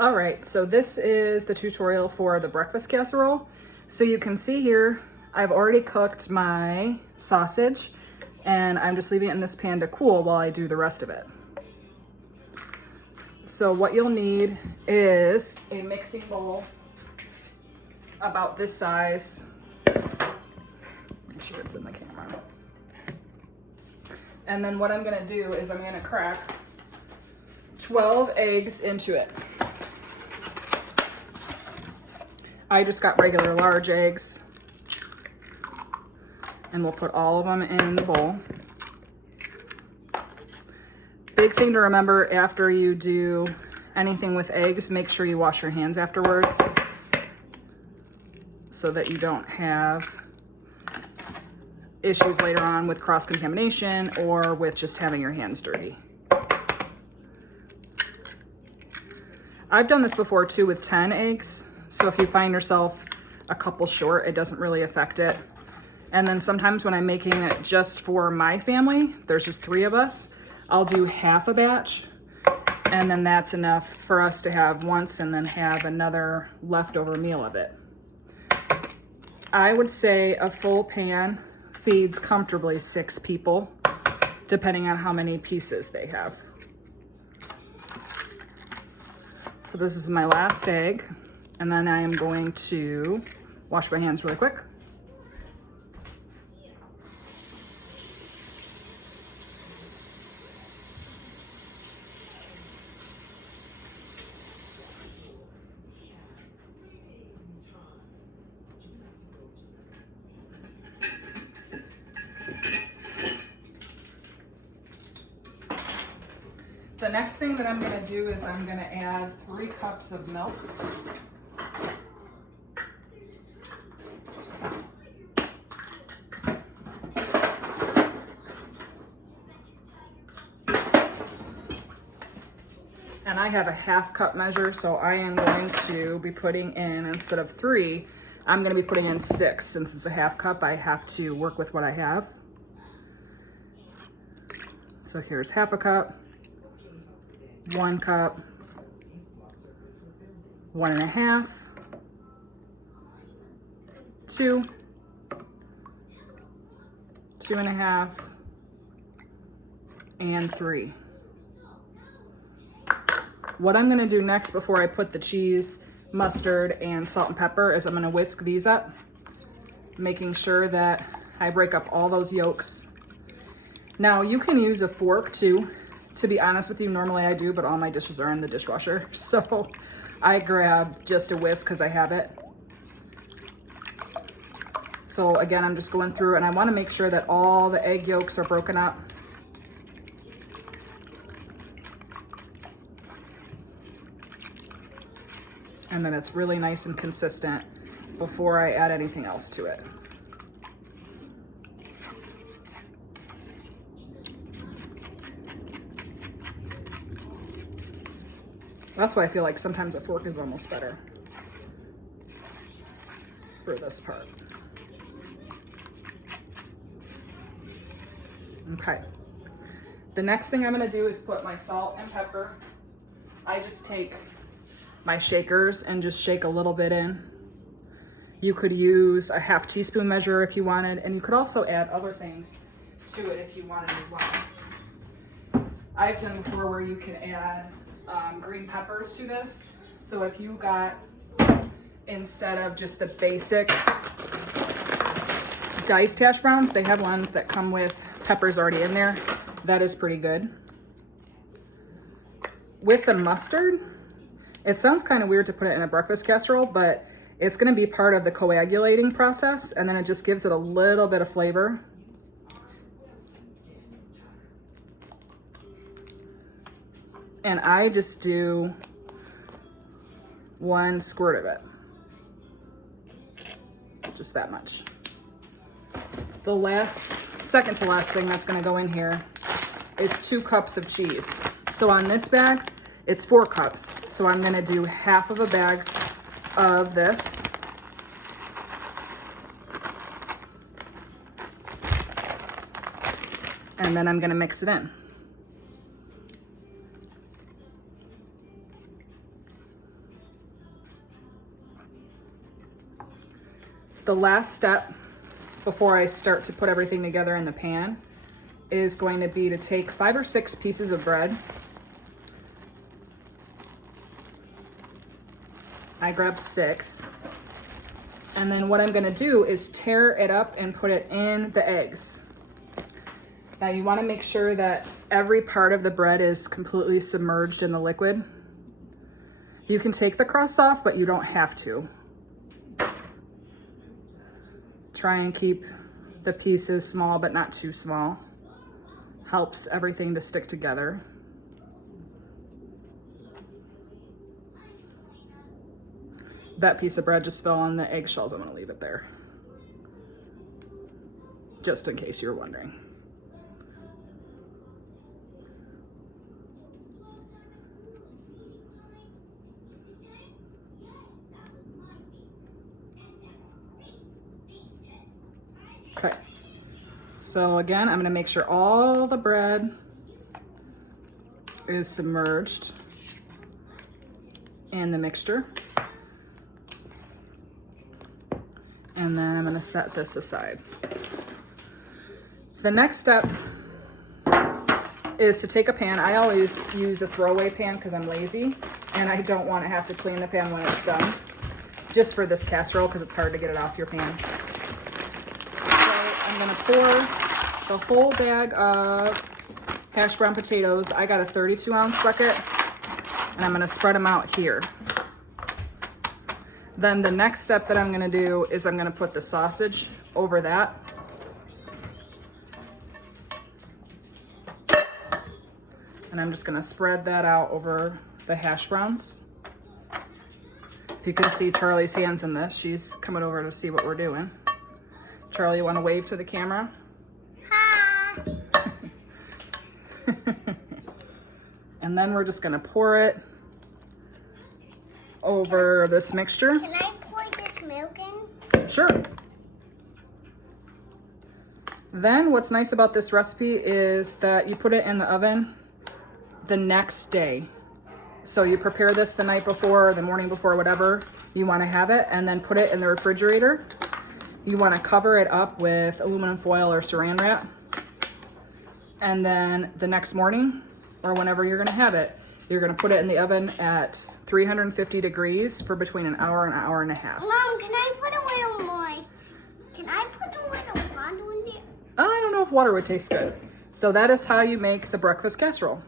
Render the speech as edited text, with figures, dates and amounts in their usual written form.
All right, so this is the tutorial for the breakfast casserole. So you can see here, I've already cooked my sausage and I'm just leaving it in this pan to cool while I do the rest of it. So what you'll need is a mixing bowl about this size. Make sure it's in the camera. And then what I'm gonna do is I'm gonna crack 12 eggs into it. I just got regular large eggs and we'll put all of them in the bowl. Big thing to remember after you do anything with eggs, make sure you wash your hands afterwards so that you don't have issues later on with cross-contamination or with just having your hands dirty. I've done this before too with 10 eggs. So if you find yourself a couple short, it doesn't really affect it. And then sometimes when I'm making it just for my family, there's just 3 of us, I'll do half a batch. And then that's enough for us to have once and then have another leftover meal of it. I would say a full pan feeds comfortably 6 people, depending on how many pieces they have. So this is my last egg. And then I am going to wash my hands really quick. The next thing that I'm going to do is I'm going to add 3 cups of milk. And I have a half cup measure, so I am going to be putting in, instead of 3, I'm going to be putting in 6. Since it's a half cup, I have to work with what I have. So here's half a cup, 1 cup, 1 1/2, 2, 2 1/2, and 3. What I'm gonna do next before I put the cheese, mustard, and salt and pepper is I'm gonna whisk these up, making sure that I break up all those yolks. Now you can use a fork too. To be honest with you, normally I do, but all my dishes are in the dishwasher. So I grab just a whisk because I have it. So again, I'm just going through and I wanna make sure that all the egg yolks are broken up. And then it's really nice and consistent before I add anything else to it. That's why I feel like sometimes a fork is almost better for this part. Okay. The next thing I'm gonna do is put my salt and pepper. I just take my shakers and just shake a little bit in. You could use a ½ teaspoon measure if you wanted, and you could also add other things to it if you wanted as well. I've done before where you can add green peppers to this. So if you got, instead of just the basic diced hash browns, they have ones that come with peppers already in there. That is pretty good. With the mustard, it sounds kind of weird to put it in a breakfast casserole, but it's going to be part of the coagulating process, and then it just gives it a little bit of flavor. And I just do 1 squirt of it. Just that much. The second to last thing that's going to go in here is 2 cups of cheese. So on this bag, it's 4 cups. So I'm going to do half of a bag of this. And then I'm going to mix it in. The last step before I start to put everything together in the pan is going to be to take 5 or 6 pieces of bread. I grabbed 6. And then what I'm gonna do is tear it up and put it in the eggs. Now you wanna make sure that every part of the bread is completely submerged in the liquid. You can take the crust off, but you don't have to. Try and keep the pieces small, but not too small. Helps everything to stick together. That piece of bread just fell on the eggshells. I'm gonna leave it there, just in case you're wondering. Okay, so again, I'm gonna make sure all the bread is submerged in the mixture. And then I'm gonna set this aside. The next step is to take a pan. I always use a throwaway pan because I'm lazy and I don't want to have to clean the pan when it's done, just for this casserole because it's hard to get it off your pan. So I'm gonna pour the whole bag of hash brown potatoes. I got a 32-ounce bucket and I'm gonna spread them out here. Then the next step that I'm gonna do is I'm gonna put the sausage over that. And I'm just gonna spread that out over the hash browns. If you can see Charlie's hands in this, she's coming over to see what we're doing. Charlie, you wanna wave to the camera? Hi. And then we're just gonna pour it over this mixture. Can I pour this milk in? Sure. Then what's nice about this recipe is that you put it in the oven the next day. So you prepare this the night before or the morning before, whatever you want to have it, and then put it in the refrigerator. You want to cover it up with aluminum foil or saran wrap. And then the next morning, or whenever you're going to have it, you're going to put it in the oven at 350 degrees for between an hour and a half. Mom, can I put a little more? Can I put a little water in there? I don't know if water would taste good. So that is how you make the breakfast casserole.